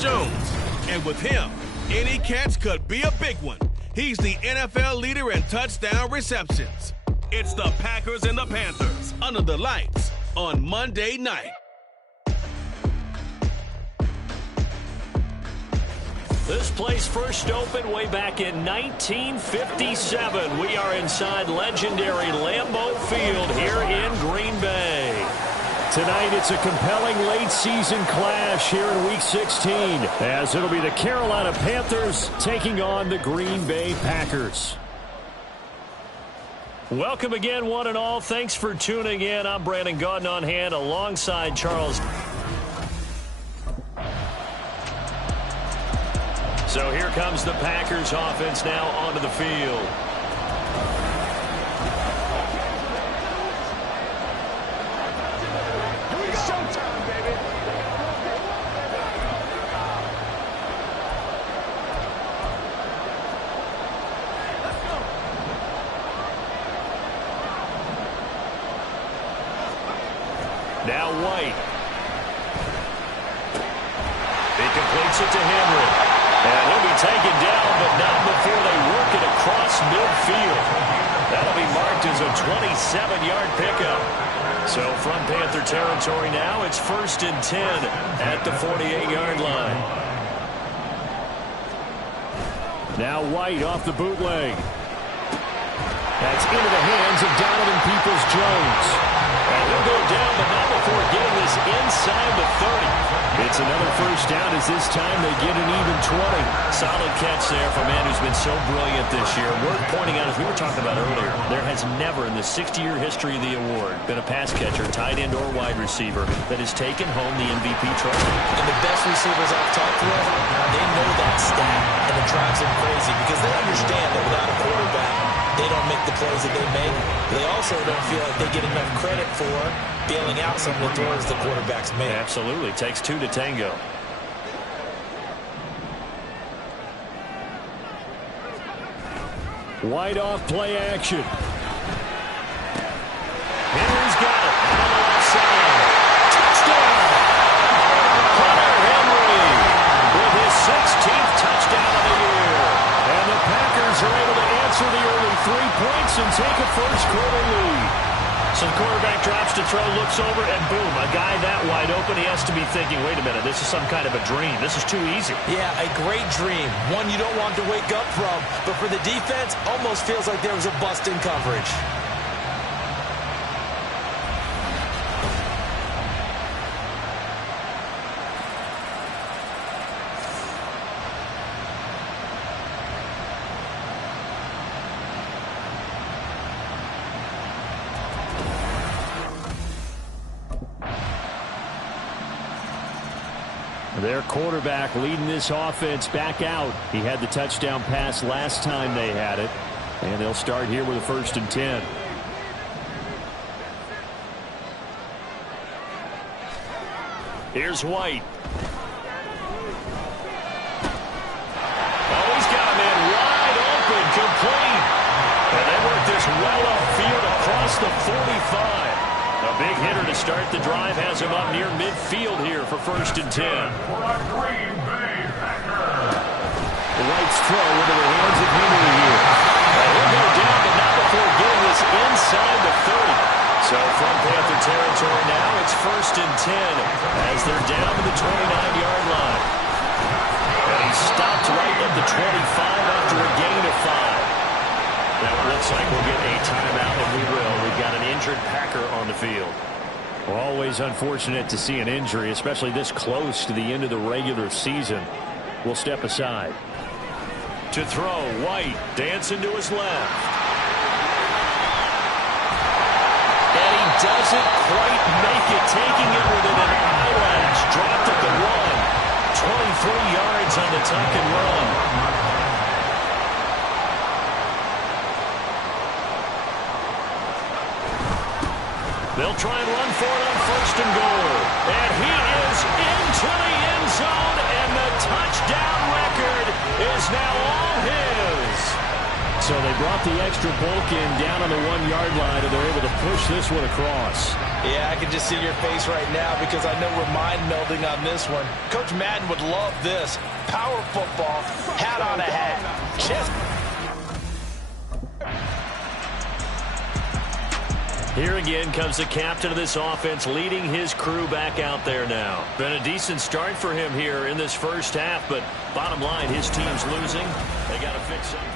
Jones. And with him, any catch could be a big one. He's the NFL leader in touchdown receptions. It's the Packers and the Panthers under the lights on Monday night. This place first opened way back in 1957. We are inside legendary Lambeau Field here in Green Bay. Tonight it's a compelling late-season clash here in Week 16, as it'll be the Carolina Panthers taking on the Green Bay Packers. Welcome again, one and all. Thanks for tuning in. I'm Brandon Gaudin on hand alongside Charles. So here comes the Packers offense now onto the field. It's showtime, baby. Let's go. Now White. He completes it to Henry. And he'll be taken down, but not before they work it across midfield. That'll be marked as a 27-yard pickup. So from Panther territory now, it's 1st and 10 at the 48-yard line. Now White off the bootleg. That's into the hands of Donovan Peoples-Jones. And he'll go down, but not before getting this inside the 30. It's another first down as this time they get an even 20. Solid catch there from a man who's been so brilliant this year. Worth pointing out, as we were talking about earlier, there has never in the 60-year history of the award been a pass catcher, tight end or wide receiver that has taken home the MVP trophy. And the best receivers I've talked with, they know that stat, and it drives them crazy because they understand that without a quarterback, they don't make the plays that they make. They also don't feel like they get enough credit for bailing out some of the throws the quarterbacks make. Absolutely. Takes two to tango. White off play action. Henry's got it. On the left side. Touchdown! Hunter Henry with his 16th touchdown of the year. And the Packers are able to answer the early 3 points and take a first-quarter lead. So the quarterback drops to throw, looks over, and boom, a guy that wide open, he has to be thinking, wait a minute, this is some kind of a dream. This is too easy. Yeah, a great dream. One you don't want to wake up from. But for the defense, almost feels like there was a bust in coverage. Their quarterback leading this offense back out. He had the touchdown pass last time they had it. And they'll start here with a 1st and 10. Here's White. Oh, he's got a man wide open, complete. And they work this well upfield across the 45. A big hitter to start the drive has him up near midfield here for 1st and 10. White's throw into the hands of Henry here. He'll go down, but not before getting this inside the 30. So from Panther territory now, it's 1st and 10 as they're down to the 29-yard line. And he stopped right at the 25 after a gain of 5. Now it looks like we'll get a timeout, and we will. We've got an injured Packer on the field. Always unfortunate to see an injury, especially this close to the end of the regular season. We'll step aside. To throw, White dancing to his left. And he doesn't quite make it, taking it within an eyelash. Dropped at the 1. 23 yards on the tuck and run. They'll try and run for it on 1st and goal. And he is into the end zone, and the touchdown record is now all his. So they brought the extra bulk in down on the 1-yard line, and they're able to push this one across. Yeah, I can just see your face right now because I know we're mind melding on this one. Coach Madden would love this. Power football, hat on a hat. Chest. Here again comes the captain of this offense leading his crew back out there now. Been a decent start for him here in this first half, but bottom line, his team's losing. They got to fix something.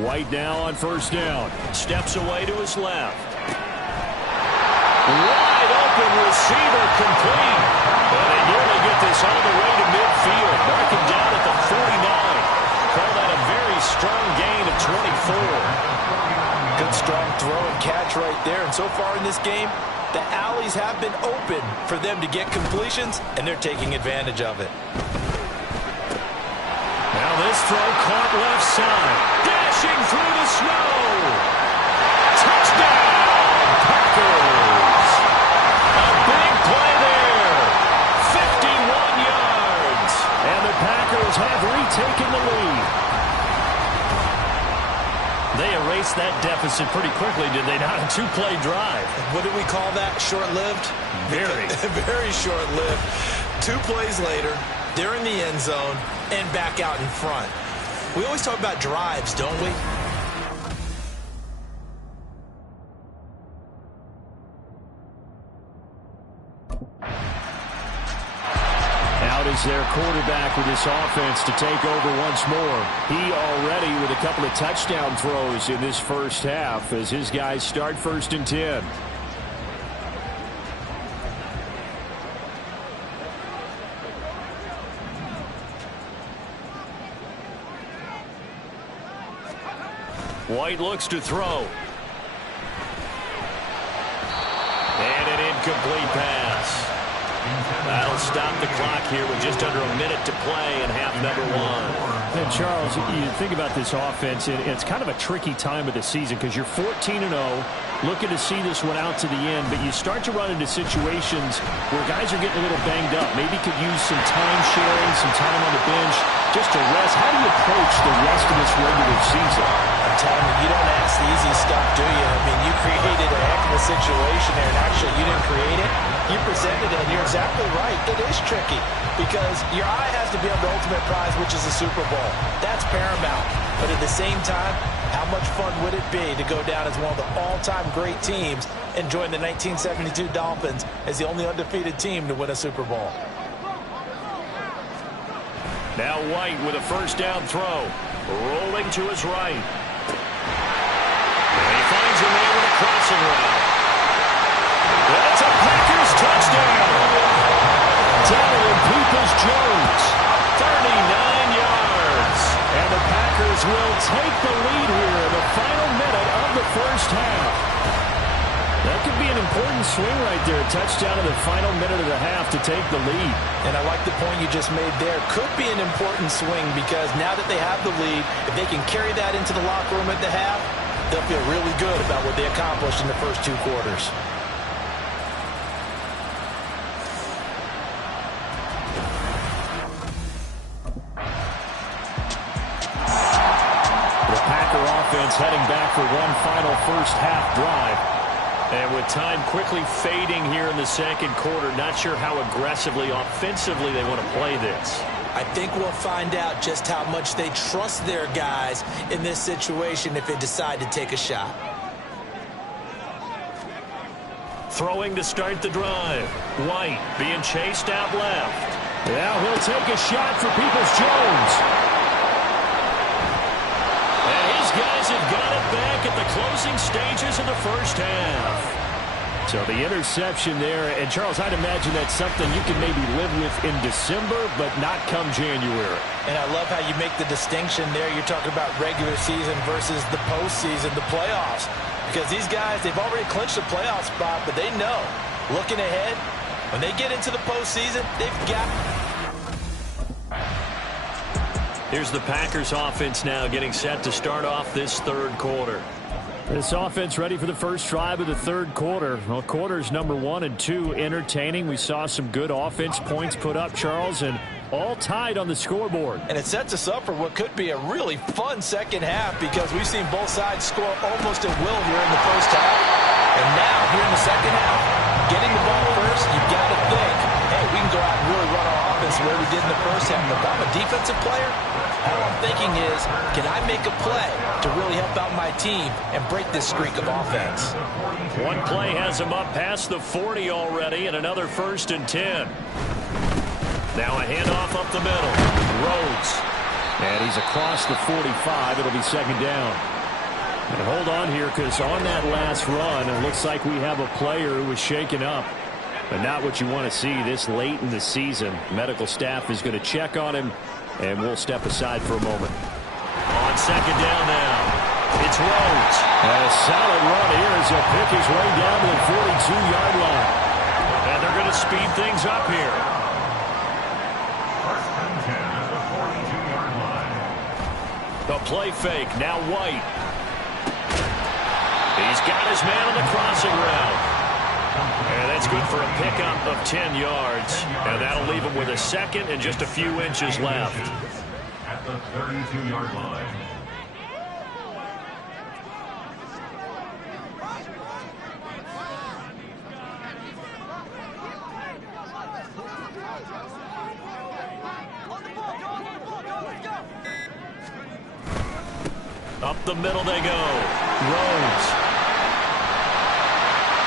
White now on first down. Steps away to his left. Wide open receiver complete. And they nearly get this all the way to midfield. Marking down at the 49. Call that a very strong gain of 24. Good strong throw and catch right there. And so far in this game, the alleys have been open for them to get completions, and they're taking advantage of it. Now this throw caught left side. Dashing through the snow. Touchdown, Packers. A big play there. 51 yards. And the Packers have retaken the lead. They erased that deficit pretty quickly, did they not? A two-play drive. What do we call that? Short-lived? Very. Very short-lived. 2 plays later, they're in the end zone and back out in front. We always talk about drives, don't we? Out is their quarterback with this offense to take over once more. He already with a couple of touchdown throws in this first half as his guys start 1st and 10. White looks to throw. And an incomplete pass. That'll stop the clock here with just under a minute to play in half number 1. And Charles, you think about this offense, it's kind of a tricky time of the season because you're 14-0, looking to see this one out to the end, but you start to run into situations where guys are getting a little banged up. Maybe could use some time sharing, some time on the bench, just to rest. How do you approach the rest of this regular season? I'm telling you, you don't ask the easy stuff, do you? I mean, you created a heck of a situation there, and actually you didn't create it. You presented it, and you're exactly right. It is tricky because your eye has to be on the ultimate prize, which is the Super Bowl. That's paramount. But at the same time, how much fun would it be to go down as one of the all-time great teams and join the 1972 Dolphins as the only undefeated team to win a Super Bowl? Now White with a first down throw. Rolling to his right. And he finds a man with a crossing route. That's a Packers touchdown. Donovan Peoples-Jones, 39 yards. And the Packers will take the lead here in the final minute of the first half. That could be an important swing right there. Touchdown in the final minute of the half to take the lead. And I like the point you just made there. Could be an important swing because now that they have the lead, if they can carry that into the locker room at the half, they'll feel really good about what they accomplished in the first 2 quarters. The Packer offense heading back for one final first half drive. And with time quickly fading here in the second quarter, not sure how aggressively, offensively they want to play this. I think we'll find out just how much they trust their guys in this situation if they decide to take a shot. Throwing to start the drive. White being chased out left. Now he'll take a shot for Peoples-Jones. And his guys have got it back at the closing stages of the first half. So the interception there, and Charles, I'd imagine that's something you can maybe live with in December, but not come January. And I love how you make the distinction there. You're talking about regular season versus the postseason, the playoffs. Because these guys, they've already clinched a playoff spot, but they know, looking ahead, when they get into the postseason, they've got... Here's the Packers offense now getting set to start off this third quarter. This offense ready for the first drive of the third quarter. Well, quarters number 1 and 2 entertaining. We saw some good offense points put up, Charles, and all tied on the scoreboard. And it sets us up for what could be a really fun second half because we've seen both sides score almost at will here in the first half. And now, here in the second half, getting the ball first, you've got to think, hey, we can go out and really run our offense the way we did in the first half. But if I'm a defensive player, all I'm thinking is, can I make a play to really help out my team and break this streak of offense? One play has him up past the 40 already, and another 1st and 10. Now a handoff up the middle. Rhodes. And he's across the 45. It'll be second down. And hold on here, because on that last run, it looks like we have a player who was shaken up. But not what you want to see this late in the season. Medical staff is going to check on him, and we'll step aside for a moment. On second down now, it's Rhodes. And a solid run here as he'll pick his way down to the 42-yard line. And they're going to speed things up here. The play fake, now White. He's got his man on the crossing route. And that's good for a pickup of 10 yards. And that'll leave him with a second and just a few inches left. At the 32-yard line. Up the middle they go. Rhodes.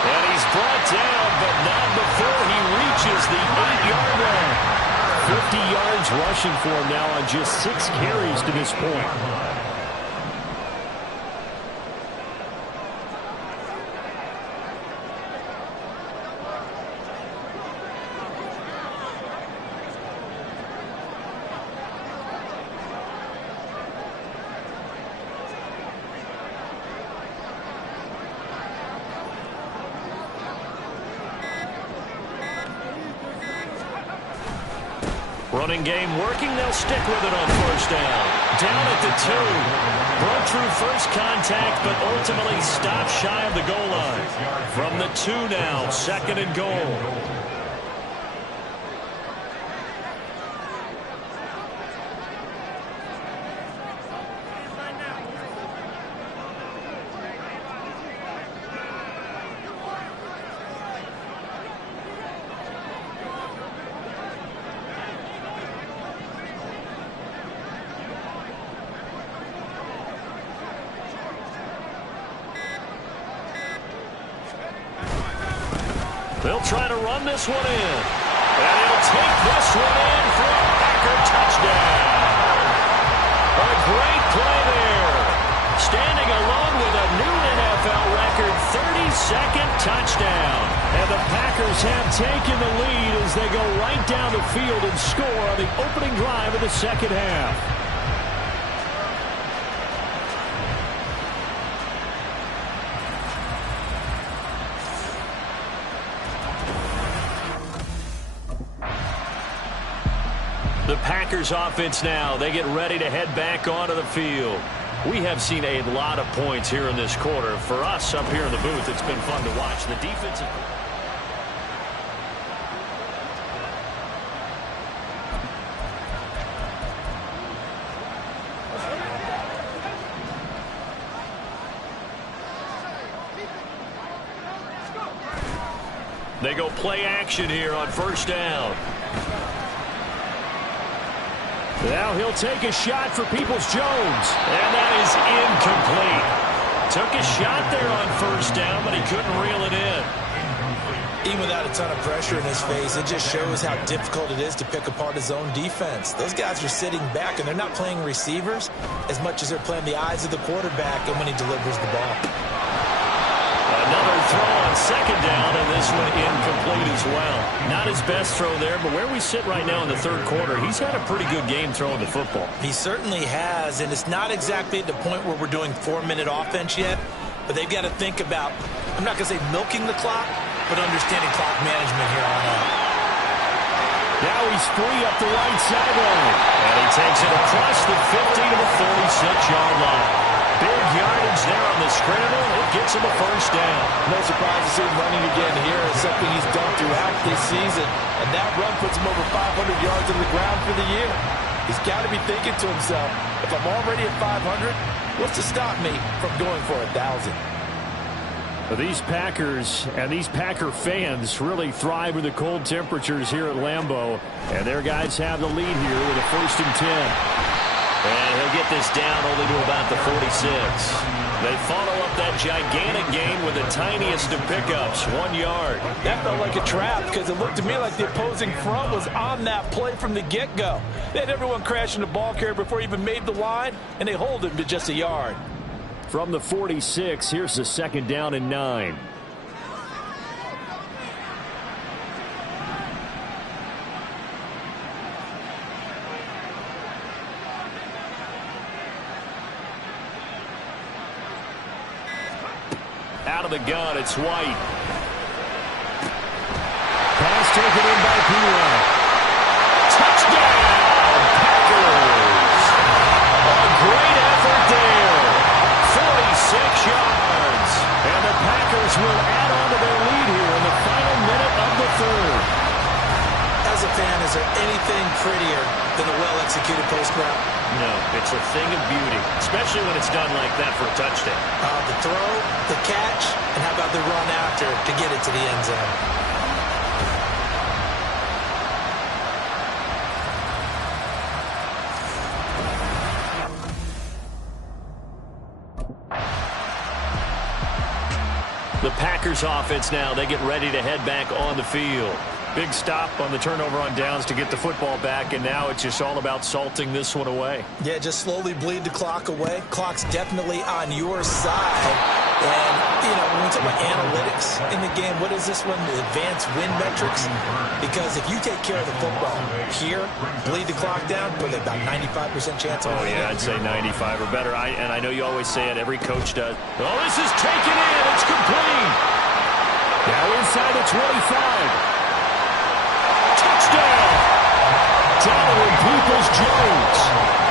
And he's brought down, but not before he reaches the 8-yard line. 50 yards rushing for him now on just 6 carries to this point. Running game working. They'll stick with it on first down. Down at the 2. Broke through first contact, but ultimately stopped shy of the goal line. From the 2 now, second and goal. They'll try to run this one in. And he'll take this one in for a Packer touchdown. A great play there. Standing alone with a new NFL record 32nd touchdown. And the Packers have taken the lead as they go right down the field and score on the opening drive of the second half. The Packers offense now, they get ready to head back onto the field. We have seen a lot of points here in this quarter. For us up here in the booth, it's been fun to watch. The defensive... They go play action here on first down. Now he'll take a shot for Peoples-Jones. And that is incomplete. Took a shot there on first down, but he couldn't reel it in. Even without a ton of pressure in his face, it just shows how difficult it is to pick apart his own defense. Those guys are sitting back, and they're not playing receivers as much as they're playing the eyes of the quarterback and when he delivers the ball. Another throw on second down, and this one incomplete as well. Not his best throw there, but where we sit right now in the third quarter, he's had a pretty good game throwing the football. He certainly has, and it's not exactly at the point where we're doing 4-minute offense yet, but they've got to think about, I'm not going to say milking the clock, but understanding clock management here on out. Now he's free up the right sideline. And he takes it across the 50 to the 46-yard line. Big yardage there on the scramble. gets him a first down. No surprise to see him running again here. It's something he's done throughout this season. And that run puts him over 500 yards on the ground for the year. He's got to be thinking to himself, if I'm already at 500, what's to stop me from going for 1,000? Well, these Packers and these Packer fans really thrive with the cold temperatures here at Lambeau. And their guys have the lead here with a 1st and 10. And he'll get this down only to about the 46. They follow up that gigantic gain with the tiniest of pickups, 1 yard. That felt like a trap because it looked to me like the opposing front was on that play from the get-go. They had everyone crashing the ball carrier before he even made the line, and they hold him to just a yard. From the 46, here's the 2nd down and 9. Out of the gun, it's White. Pass taken in by P1. Touchdown, Packers! A great effort there. 46 yards. And the Packers will add on to their lead here in the final minute of the 3rd. As a fan, is there anything prettier than a well-executed post route? No, it's a thing of beauty, especially when it's done like that for a touchdown. The throw, the catch, and how about the run after to get it to the end zone? The Packers offense now, they get ready to head back on the field. Big stop on the turnover on downs to get the football back, and now it's just all about salting this one away. Yeah, just slowly bleed the clock away. Clock's definitely on your side. And, you know, when we talk about analytics in the game, what is this one? The advanced win metrics? Because if you take care of the football here, bleed the clock down, put about 95% chance on it. Yeah, I'd say 95 or better. And I know you always say it, every coach does. Oh, this is taken in. It's complete. Now inside the 25. Touchdown! Donovan Peoples-Jones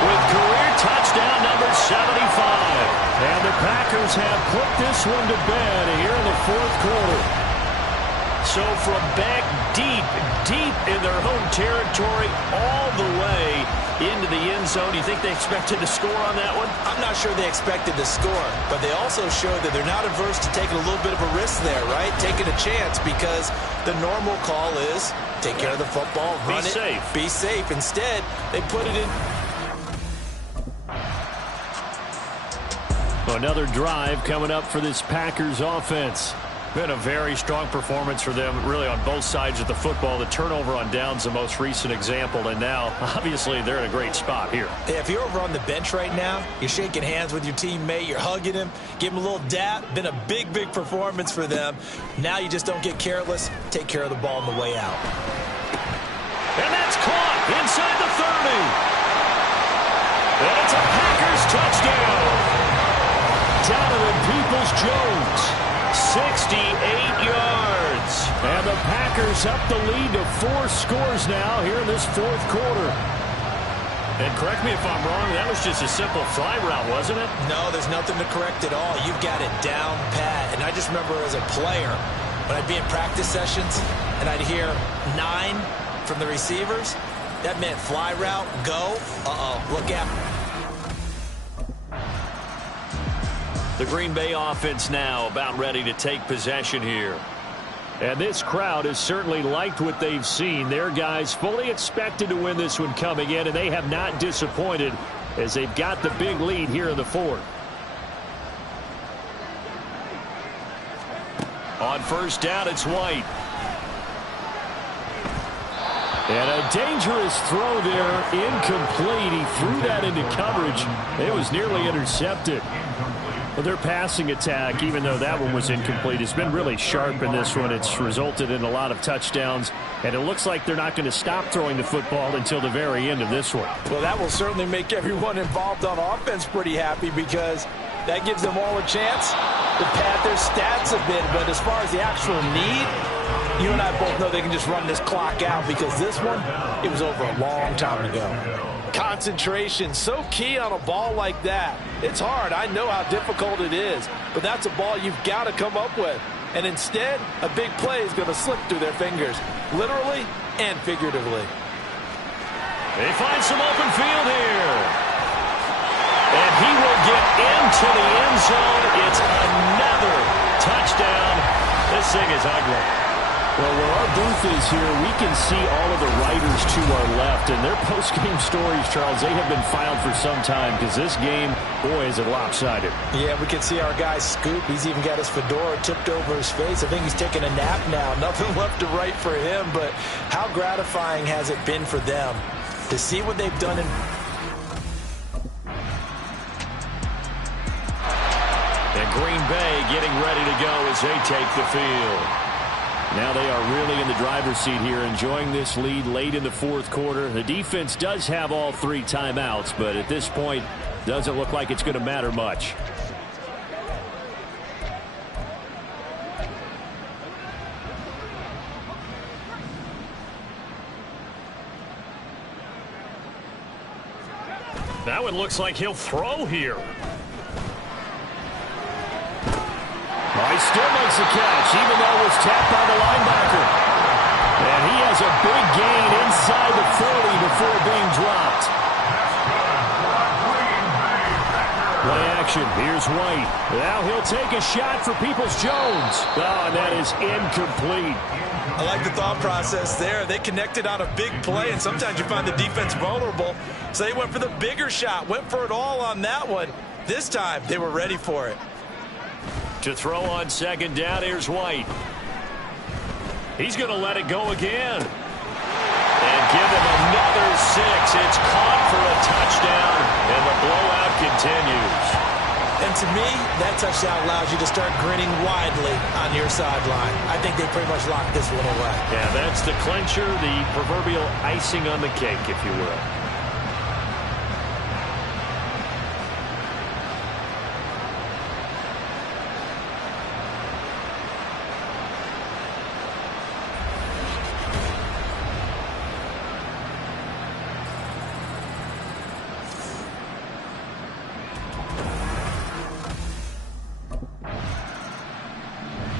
With career touchdown number 75. And the Packers have put this one to bed here in the 4th quarter. So from back deep in their home territory all the way into the end zone, do you think they expected to score on that one? I'm not sure they expected to score, but they also showed that they're not averse to taking a little bit of a risk there, right? Taking a chance, because the normal call is take care of the football, run it, be safe. Instead, they put it in. Another drive coming up for this Packers offense. Been a very strong performance for them, really, on both sides of the football. The turnover on downs, the most recent example, and now, obviously, they're in a great spot here. Yeah, if you're over on the bench right now, you're shaking hands with your teammate, you're hugging him, give him a little dap. Been a big performance for them. Now you just don't get careless. Take care of the ball on the way out. And that's caught inside the 30. And it's a Packers touchdown. Donovan Peoples-Jones, 68 yards. And the Packers up the lead to 4 scores now here in this 4th quarter. And correct me if I'm wrong, that was just a simple fly route, wasn't it? No, there's nothing to correct at all. You've got it down pat. And I just remember as a player, when I'd be in practice sessions and I'd hear 9 from the receivers, that meant fly route, go, look out. The Green Bay offense now about ready to take possession here. And this crowd has certainly liked what they've seen. Their guys fully expected to win this one coming in, and they have not disappointed as they've got the big lead here in the 4th. On 1st down, it's White. And a dangerous throw there, incomplete. He threw that into coverage. It was nearly intercepted. Well, their passing attack, even though that one was incomplete, has been really sharp in this one. It's resulted in a lot of touchdowns, and it looks like they're not going to stop throwing the football until the very end of this one. Well, that will certainly make everyone involved on offense pretty happy, because that gives them all a chance to pad their stats a bit. But as far as the actual need, you and I both know they can just run this clock out, because this one, it was over a long time ago. Concentration, so key on a ball like that. It's hard. I know how difficult it is, but that's a ball you've got to come up with. And instead, a big play is going to slip through their fingers, literally and figuratively. They find some open field here. And he will get into the end zone. It's another touchdown. This thing is ugly. Well, where our booth is here, we can see all of the writers to our left. And their post-game stories, Charles, they have been filed for some time because this game, boy, is it lopsided. Yeah, we can see our guy Scoop. He's even got his fedora tipped over his face. I think he's taking a nap now. Nothing left to write for him. But how gratifying has it been for them to see what they've done in... And Green Bay getting ready to go as they take the field. Now they are really in the driver's seat here, enjoying this lead late in the fourth quarter. The defense does have all 3 timeouts, but at this point, doesn't look like it's going to matter much. That one looks like he'll throw here. He still makes the catch, even though it was tapped by the linebacker. And he has a big gain inside the 40 before being dropped. Play action. Here's White. Now he'll take a shot for Peoples-Jones. Oh, and that is incomplete. I like the thought process there. They connected on a big play, and sometimes you find the defense vulnerable. So they went for the bigger shot, went for it all on that one. This time, they were ready for it. To throw on second down, here's White. He's going to let it go again. And give him another 6. It's caught for a touchdown, and the blowout continues. And to me, that touchdown allows you to start grinning widely on your sideline. I think they pretty much locked this one away. Yeah, that's the clincher, the proverbial icing on the cake, if you will.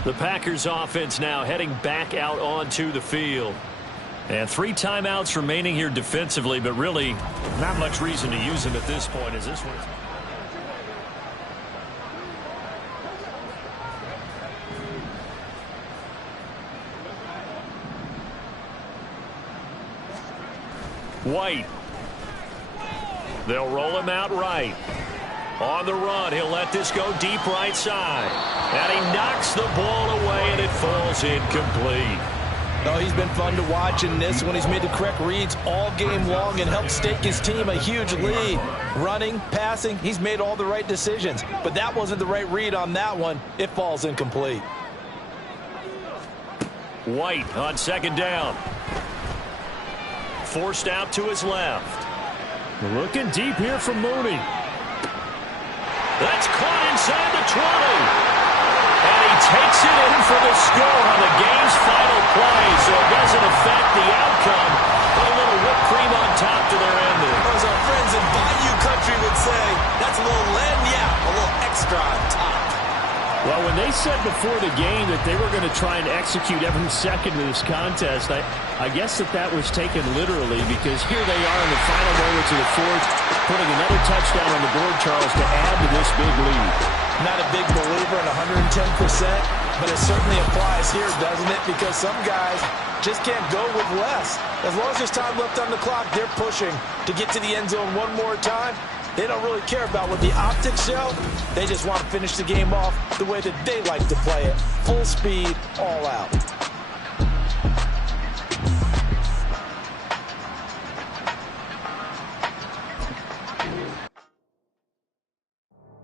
The Packers offense now heading back out onto the field. And 3 timeouts remaining here defensively, but really not much reason to use them at this point as this one. White. They'll roll him out right. On the run, he'll let this go deep right side. And he knocks the ball away, and it falls incomplete. Oh, he's been fun to watch in this one. He's made the correct reads all game long and helped stake his team a huge lead. Running, passing, he's made all the right decisions. But that wasn't the right read on that one. It falls incomplete. White on second down. Forced out to his left. Looking deep here from Mooney. That's caught inside the 20. And he takes it in for the score on the game's final play, so it doesn't affect the outcome. Put a little whipped cream on top to their ending. As our friends in Bayou Country would say, that's a little lagniappe, a little extra on top. Well, when they said before the game that they were going to try and execute every second of this contest, I guess that was taken literally, because here they are in the final moments of the fourth, putting another touchdown on the board, Charles, to add to this big lead. Not a big believer in 110%, but it certainly applies here, doesn't it? Because some guys just can't go with less. As long as there's time left on the clock, they're pushing to get to the end zone one more time. They don't really care about what the optics show. They just want to finish the game off the way that they like to play it. Full speed, all out.